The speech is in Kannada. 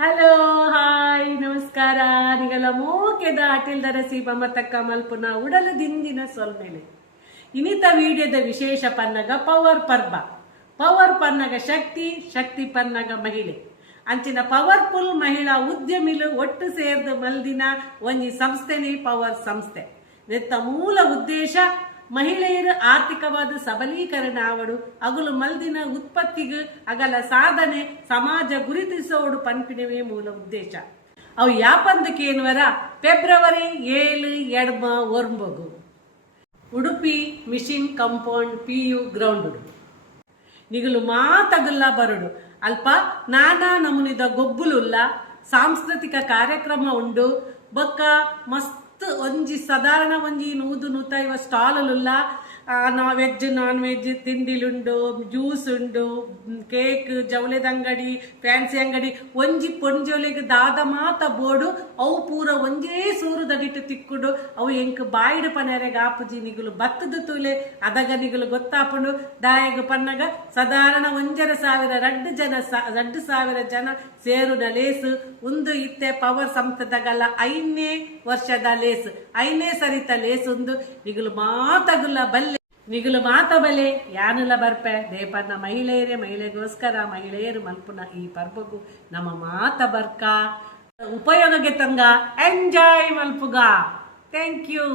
ಹಲೋ ಹಾಯ್ ನಮಸ್ಕಾರ ನಿಗಲ ಮೋಕೆದ ಅಟಿಲ್ದ ರಸೀಬ ಮತಕ್ಕ ಮಲ್ಪುನ ಉಡಲು ದಿಂದಿನ ಸೊಲ್ಮೇಲೆ ಇನಿತ ವಿಡಿಯೋದ ವಿಶೇಷ ಪನ್ನಗ ಪವರ್ ಪನ್ನಗ ಶಕ್ತಿ ಪನ್ನಗ ಮಹಿಳೆ ಅಂಚಿನ ಪವರ್ಫುಲ್ ಮಹಿಳಾ ಉದ್ಯಮಿಲು ಒಟ್ಟು ಸೇರ್ದ ಮಲ್ದಿನ ಒಂಜಿ ಸಂಸ್ಥೆನೇ ಪವರ್ ಸಂಸ್ಥೆ ನೆತ್ತ ಮೂಲ ಉದ್ದೇಶ ಮಹಿಳೆಯರ ಆರ್ಥಿಕವಾದ ಸಬಲೀಕರಣ ಆವಡು ಅಗಲು ಮಲ್ದಿನ ಉತ್ಪತ್ತಿಗೆ ಅಗಲ ಸಾಧನೆ ಸಮಾಜ ಗುರುತಿಸೋಡು ಪನ್ಪಿನವೇ ಮೂಲ ಉದ್ದೇಶ ಅವು ಯಾಪಂದಕ್ಕೇನುವರ ಫೆಬ್ರವರಿ 7 ಎಡ್ಮ ಒರ್ಂಬಗು Udupi mission compound PU ground ನಿಗಲು ಮಾತಗಲ್ಲ ಬರಡು ಅಲ್ಪ ನಾನಾ ನಮೂನಿದ ಗೊಬ್ಬುಲುಲ್ಲ ಸಾಂಸ್ಕೃತಿಕ ಕಾರ್ಯಕ್ರಮ ಉಂಡು ಬೊಕ್ಕ ಮಸ್ತ್ ಒಂಜಿ ಸಾಧಾರಣ ಒಂಜಿ ನೂತ ಇವ ಸ್ಟಾಲುಲ್ಲ ವೆಜ್ ನಾನ್ ವೆಜ್ ತಿಂಡಿಲುಂಡು ಜ್ಯೂಸ್ ಉಂಡು ಕೇಕ್ ಜವಳೆದ ಅಂಗಡಿ ಫ್ಯಾನ್ಸಿ ಅಂಗಡಿ ಒಂಜಿ ಪೊಂಜೊಲೆಗ್ ದಾದ ಮಾತ ಬೋಡು ಅವು ಪೂರ ಒಂಜೇ ಸೂರುದಡಿಟ್ಟು ತಿಕ್ಕುಡು ಅವು ಎಂಕ್ ಬಾಯಿಡು ಪನೆರೆಗ ಆಪುಜಿ ನಿಗುಲು ಬತ್ತದ ತೂಲೆ ಅದಗ ನಿಗುಲು ಗೊತ್ತಾಪುಂಡು ದಾಯಗ ಪನ್ನಗ ಸಾಧಾರಣ 1,000 ಜನ ಸೇರುನ ಲೇಸು ಉಂದು ಇತ್ತೆ ಪವರ್ ಸಂಸ್ಥೆದಗಲ್ಲ 5ನೇ ವರ್ಷದ ಲೇಸ್ 5ನೇ ಸರಿತ ಲೇಸ್ ಉಂದು ನಿಗುಲು ಮಾತಗುಲ್ಲ ಬಲ್ಲೆ ನಿಗುಲು ಮಾತ ಬಲೆ ಯಾನುಲ ಬರ್ಪೆ ದೇಪನ್ನ ಮಹಿಳೆಗೋಸ್ಕರ ಮಹಿಳೆಯರು ಮಲ್ಪುನ ಈ ಪರ್ಬಗು ನಮ್ಮ ಮಾತ ಬರ್ಕ ಉಪಯೋಗಕ್ಕೆ ತಂಗ ಎಂಜಾಯ್ ಮಲ್ಪುಗ ಥ್ಯಾಂಕ್ ಯು.